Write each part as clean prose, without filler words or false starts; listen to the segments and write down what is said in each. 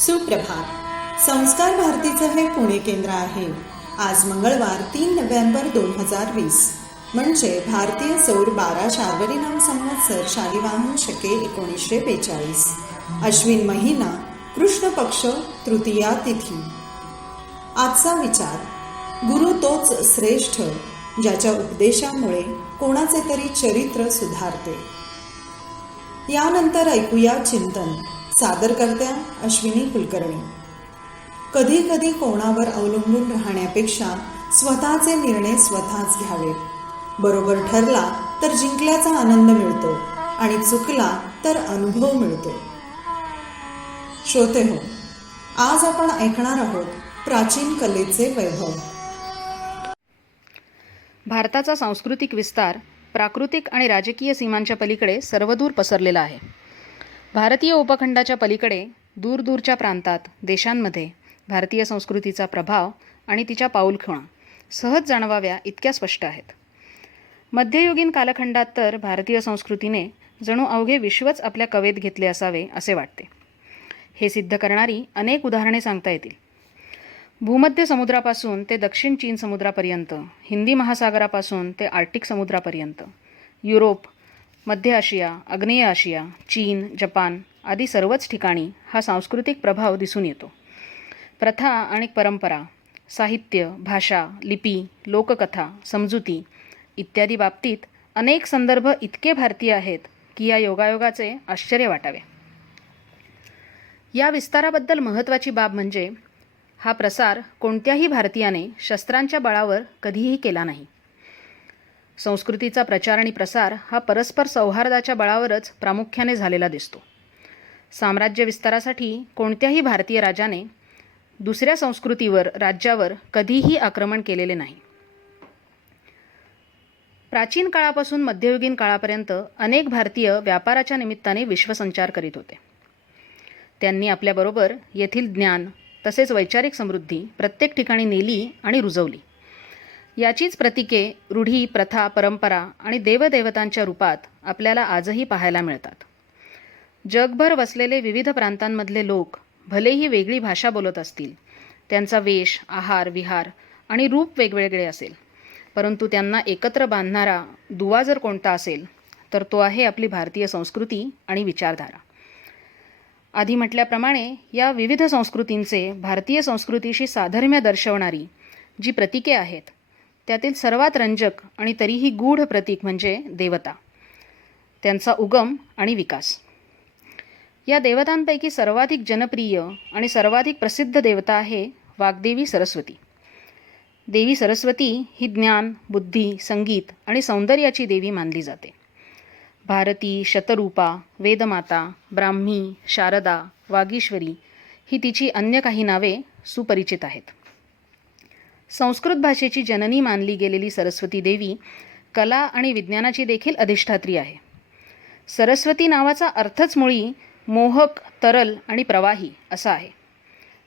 सुप्रभात. संस्कार भारतीचं हे पुणे केंद्र आहे. आज मंगळवार 3 नोव्हेंबर 2020 म्हणजे भारतीय सौर 12 शार्वरी संवत्सर शालिवाहन शके 1942 अश्विन महिना कृष्ण पक्ष तृतीया तिथी. आजचा विचार: गुरु तोच श्रेष्ठ ज्याच्या उपदेशामुळे कोणाचे तरी चरित्र सुधारते. यानंतर ऐकूया चिंतन. सादरकर्त्या अश्विनी कुलकर्णी. कधी कधी कोणावर अवलंबून राहण्यापेक्षा स्वतःचे निर्णय स्वतःच घ्यावे. बरोबर ठरला तर जिंकल्याचा आनंद मिळतो आणि चुकला तर अनुभव मिळतो. श्रोते हो, आज आपण ऐकणार आहोत प्राचीन कलेचे वैभव. भारताचा सांस्कृतिक विस्तार प्राकृतिक आणि राजकीय सीमांच्या पलीकडे सर्वदूर पसरलेला आहे. भारतीय उपखंडाच्या पलीकडे दूरदूरच्या प्रांतात, देशांमध्ये भारतीय संस्कृतीचा प्रभाव आणि तिच्या पाऊलखुणा सहज जाणवाव्या इतक्या स्पष्ट आहेत. मध्ययुगीन कालखंडात तर भारतीय संस्कृतीने जणू अवघे विश्वच आपल्या कवेत घेतले असावे असे वाटते. हे सिद्ध करणारी अनेक उदाहरणे सांगता येतील. भूमध्य समुद्रापासून ते दक्षिण चीन समुद्रापर्यंत, हिंदी महासागरापासून ते आर्क्टिक समुद्रापर्यंत, युरोप, मध्य आशिया, आग्नेय आशिया, चीन, जपान आदी सर्वच ठिकाणी हा सांस्कृतिक प्रभाव दिसून येतो. प्रथा आणि परंपरा, साहित्य, भाषा, लिपी, लोककथा, समजुती इत्यादी बाबतीत अनेक संदर्भ इतके भारतीय आहेत की या योगायोगाचे आश्चर्य वाटावे. या विस्ताराबद्दल महत्त्वाची बाब म्हणजे हा प्रसार कोणत्याही भारतीयाने शस्त्रांच्या बळावर कधीही केला नाही. संस्कृतीचा प्रचार आणि प्रसार हा परस्पर सौहार्दाच्या बळावरच प्रामुख्याने झालेला दिसतो. साम्राज्य विस्तारासाठी कोणत्याही भारतीय राजाने दुसऱ्या संस्कृतीवर, राज्यावर कधीही आक्रमण केलेले नाही. प्राचीन काळापासून मध्ययुगीन काळापर्यंत अनेक भारतीय व्यापाराच्या निमित्ताने विश्वसंचार करीत होते. त्यांनी आपल्याबरोबर येथील ज्ञान तसेच वैचारिक समृद्धी प्रत्येक ठिकाणी नेली आणि रुजवली. याचीच प्रतीके रूढी, प्रथा, परंपरा आणि देवदेवतांच्या रूपात आपल्याला आजही पाहायला मिळतात. जगभर वसलेले विविध प्रांतांमधले लोक भलेही वेगळी भाषा बोलत असतील, त्यांचा वेश, आहार, विहार आणि रूप वेगवेगळे असेल, परंतु त्यांना एकत्र बांधणारा दुवा जर कोणता असेल तर तो आहे आपली भारतीय संस्कृती आणि विचारधारा. आधी म्हटल्याप्रमाणे या विविध संस्कृतींचे भारतीय संस्कृतीशी साधर्म्य दर्शवणारी जी प्रतीके आहेत त्यातील सर्वात रंजक आणि तरीही गूढ प्रतीक म्हणजे देवता, त्यांचा उगम आणि विकास. या देवतांपैकी सर्वाधिक जनप्रिय आणि सर्वाधिक प्रसिद्ध देवता आहे वाग्देवी सरस्वती. देवी सरस्वती ही ज्ञान, बुद्धी, संगीत आणि सौंदर्याची देवी मानली जाते. भारती, शतरूपा, वेदमाता, ब्राह्मी, शारदा, वागीश्वरी ही तिची अन्य काही नावे सुपरिचित आहेत. संस्कृत भाषेची जननी मानली गेलेली सरस्वती देवी कला आणि विज्ञानाची देखील अधिष्ठात्री आहे. सरस्वती नावाचा अर्थच मुळी मोहक, तरल आणि प्रवाही असा आहे.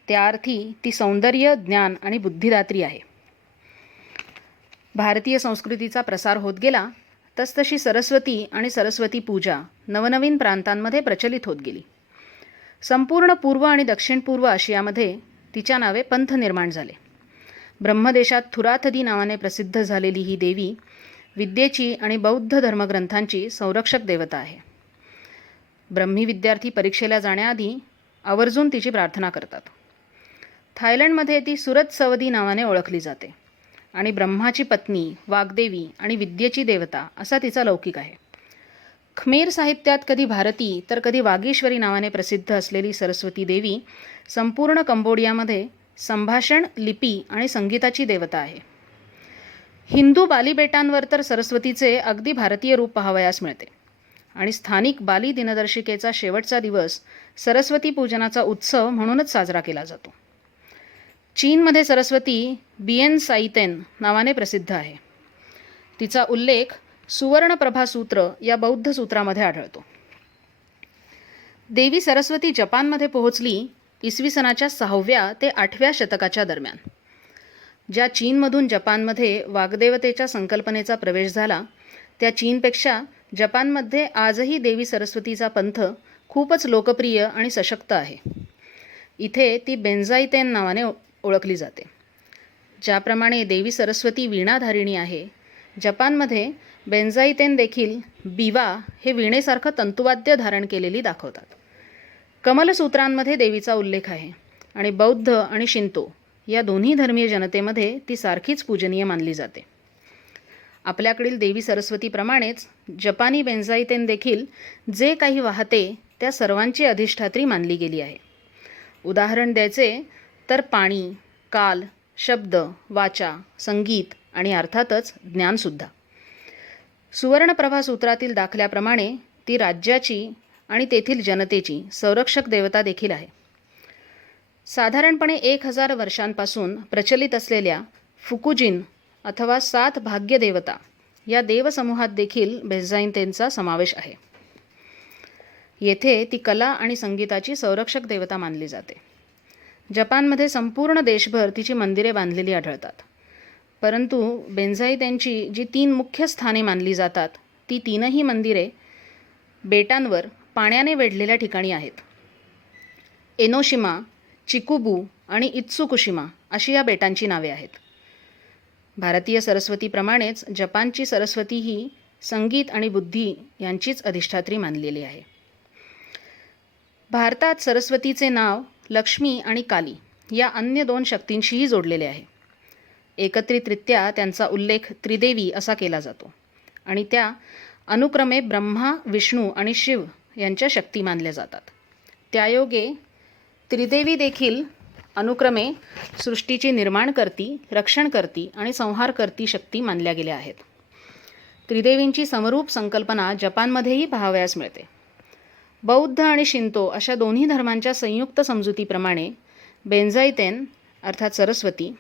त्या अर्थी ती सौंदर्य, ज्ञान आणि बुद्धिदात्री आहे. भारतीय संस्कृतीचा प्रसार होत गेला तसतशी सरस्वती आणि सरस्वती पूजा नवनवीन प्रांतांमध्ये प्रचलित होत गेली. संपूर्ण पूर्व आणि दक्षिण पूर्व आशियामध्ये तिच्या नावे पंथ निर्माण झाले. ब्रह्मदेशात थुराथदी नावाने प्रसिद्ध झालेली ही देवी विद्येची आणि बौद्ध धर्मग्रंथांची संरक्षक देवता आहे. ब्रह्मी विद्यार्थी परीक्षेला जाण्याआधी आवर्जून तिची प्रार्थना करतात. थायलंडमध्ये ती सुरतसवदी नावाने ओळखली जाते आणि ब्रह्माची पत्नी, वाग्देवी आणि विद्येची देवता असा तिचा लौकिक आहे. खमेर साहित्यात कधी भारती तर कधी वागीश्वरी नावाने प्रसिद्ध असलेली सरस्वती देवी संपूर्ण कंबोडियामध्ये संभाषण, लिपी आणि संगीताची देवता आहे. हिंदू बाली बेटांवर तर सरस्वतीचे अगदी भारतीय रूप पाहावयास मिळते आणि स्थानिक बाली दिनदर्शिकेचा शेवटचा दिवस सरस्वती पूजनाचा उत्सव म्हणूनच साजरा केला जातो. चीनमध्ये सरस्वती बिएन साईतेन नावाने प्रसिद्ध आहे. तिचा उल्लेख सुवर्णप्रभा सूत्र या बौद्ध सूत्रामध्ये आढळतो. देवी सरस्वती जपानमध्ये पोहोचली इसवी सनाच्या 6व्या ते 8व्या शतकाच्या दरम्यान. ज्या चीनमधून जपानमध्ये वाग्देवतेच्या संकल्पनेचा प्रवेश झाला त्या चीनपेक्षा जपानमध्ये आजही देवी सरस्वतीचा पंथ खूपच लोकप्रिय आणि सशक्त आहे. इथे ती बेंझाईतेन नावाने ओळखली जाते. ज्याप्रमाणे देवी सरस्वती वीणाधारिणी आहे, जपानमध्ये बेंझाईतेन देखील बिवा हे वीणेसारखं तंतुवाद्य धारण केलेली दाखवतात. कमलसूत्रांमध्ये देवीचा उल्लेख आहे आणि बौद्ध आणि शिंतो या दोन्ही धर्मीय जनतेमध्ये ती सारखीच पूजनीय मानली जाते. आपल्याकडील देवी सरस्वतीप्रमाणेच जपानी बेंझाईतेन देखील जे काही वाहते त्या सर्वांची अधिष्ठात्री मानली गेली आहे. उदाहरण द्यायचे तर पाणी, काल, शब्द, वाचा, संगीत आणि अर्थातच ज्ञानसुद्धा. सुवर्णप्रभा सूत्रातील दाखल्याप्रमाणे ती राज्याची आणि तेथील जनतेची संरक्षक देवता देखील आहे. साधारणपणे 1000 वर्षांपासून प्रचलित असलेल्या फुकुजिन अथवा 7 भाग्य देवता या देवसमूहात देखील बेंझाईतेनचा समावेश आहे. येथे ती कला आणि संगीताची संरक्षक देवता मानली जाते. जपानमध्ये संपूर्ण देशभर तिची मंदिरे बांधलेली आढळतात. परंतु बेंझाईतेनची जी 3 मुख्य स्थाने मानली जातात ती 3ही मंदिरे बेटांवर पाण्याने वेढलेल्या ठिकाणी आहेत. एनोशिमा, चिकुबू आणि इत्सुकुशिमा अशी या बेटांची नावे आहेत. भारतीय सरस्वतीप्रमाणेच जपानची सरस्वती ही संगीत आणि बुद्धी यांचीच अधिष्ठात्री मानलेली आहे. भारतात सरस्वतीचे नाव लक्ष्मी आणि काली या अन्य 2 शक्तींशीही जोडलेले आहे. एकत्रितरित्या त्यांचा उल्लेख त्रिदेवी असा केला जातो आणि त्या अनुक्रमे ब्रह्मा, विष्णू आणि शिव यांच्या शक्ती मानल्या जातात. त्यायोगे त्रिदेवी देखील अनुक्रमे सृष्टीची निर्माणकर्ती, रक्षणकर्ती आणि संहारकर्ती शक्ती मानल्या गेल्या आहेत. त्रिदेवींची समरूप संकल्पना जपानमध्येही पाहावयास मिळते. बौद्ध आणि शिंतो अशा दोन्ही धर्मांच्या संयुक्त समजुतीप्रमाणे बेंझाईतेन अर्थात सरस्वती,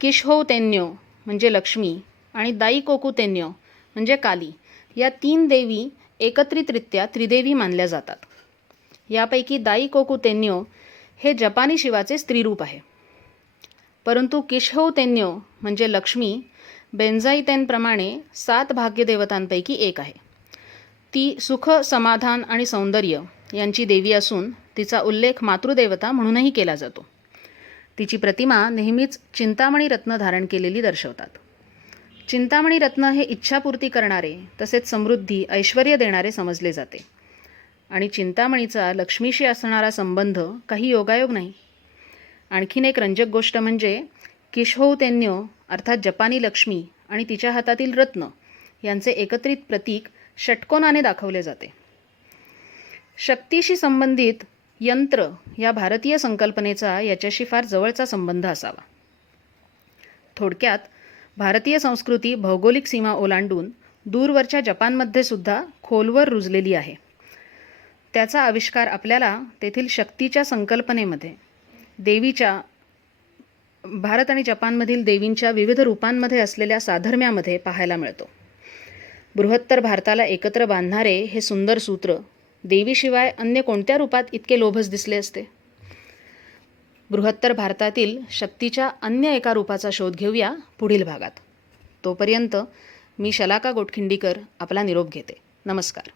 किशहो तेन्यो म्हणजे लक्ष्मी आणि दाईकोकू तेन्यो म्हणजे काली या 3 देवी एकत्रितरित्या त्रिदेवी मानल्या जातात. यापैकी दाईकोकू तेन्यो हे जपानी शिवाचे स्त्रीरूप आहे. परंतु किशहो तेन्यो म्हणजे लक्ष्मी बेंझाईतेनप्रमाणे 7 भाग्यदेवतांपैकी एक आहे. ती सुख, समाधान आणि सौंदर्य यांची देवी असून तिचा उल्लेख मातृदेवता म्हणूनही केला जातो. तिची प्रतिमा नेहमीच चिंतामणी रत्न धारण केलेली दर्शवतात. चिंतामणी रत्न हे इच्छापूर्ती करणारे तसेच समृद्धी, ऐश्वर्य देणारे समजले जाते आणि चिंतामणीचा लक्ष्मीशी असणारा संबंध काही योगायोग नाही. आणखीन एक रंजक गोष्ट म्हणजे किशहो तेन्यो अर्थात जपानी लक्ष्मी आणि तिच्या हातातील रत्न यांचे एकत्रित प्रतीक षटकोनाने दाखवले जाते. शक्तीशी संबंधित यंत्र या भारतीय संकल्पनेचा याच्याशी फार जवळचा संबंध असावा. थोडक्यात भारतीय संस्कृती भौगोलिक सीमा ओलांडून दूरवरच्या जपानमध्ये सुद्धा खोलवर रुजलेली आहे. त्याचा आविष्कार आपल्याला तेथील शक्तीच्या संकल्पनेमध्ये, देवीच्या भारत आणि जपानमधील देवींच्या विविध रूपांमध्ये असलेल्या साधर्म्यामध्ये पाहायला मिळतो. बृहत्तर भारताला एकत्र बांधणारे हे सुंदर सूत्र देवीशिवाय अन्य कोणत्या रूपात इतके लोभस दिसले असते? बृहत्तर भारतातील शक्तीच्या अन्य एका रूपाचा शोध घेऊया पुढील भागात. तोपर्यंत मी शलाका गोटखिंडीकर आपला निरोप घेते. नमस्कार.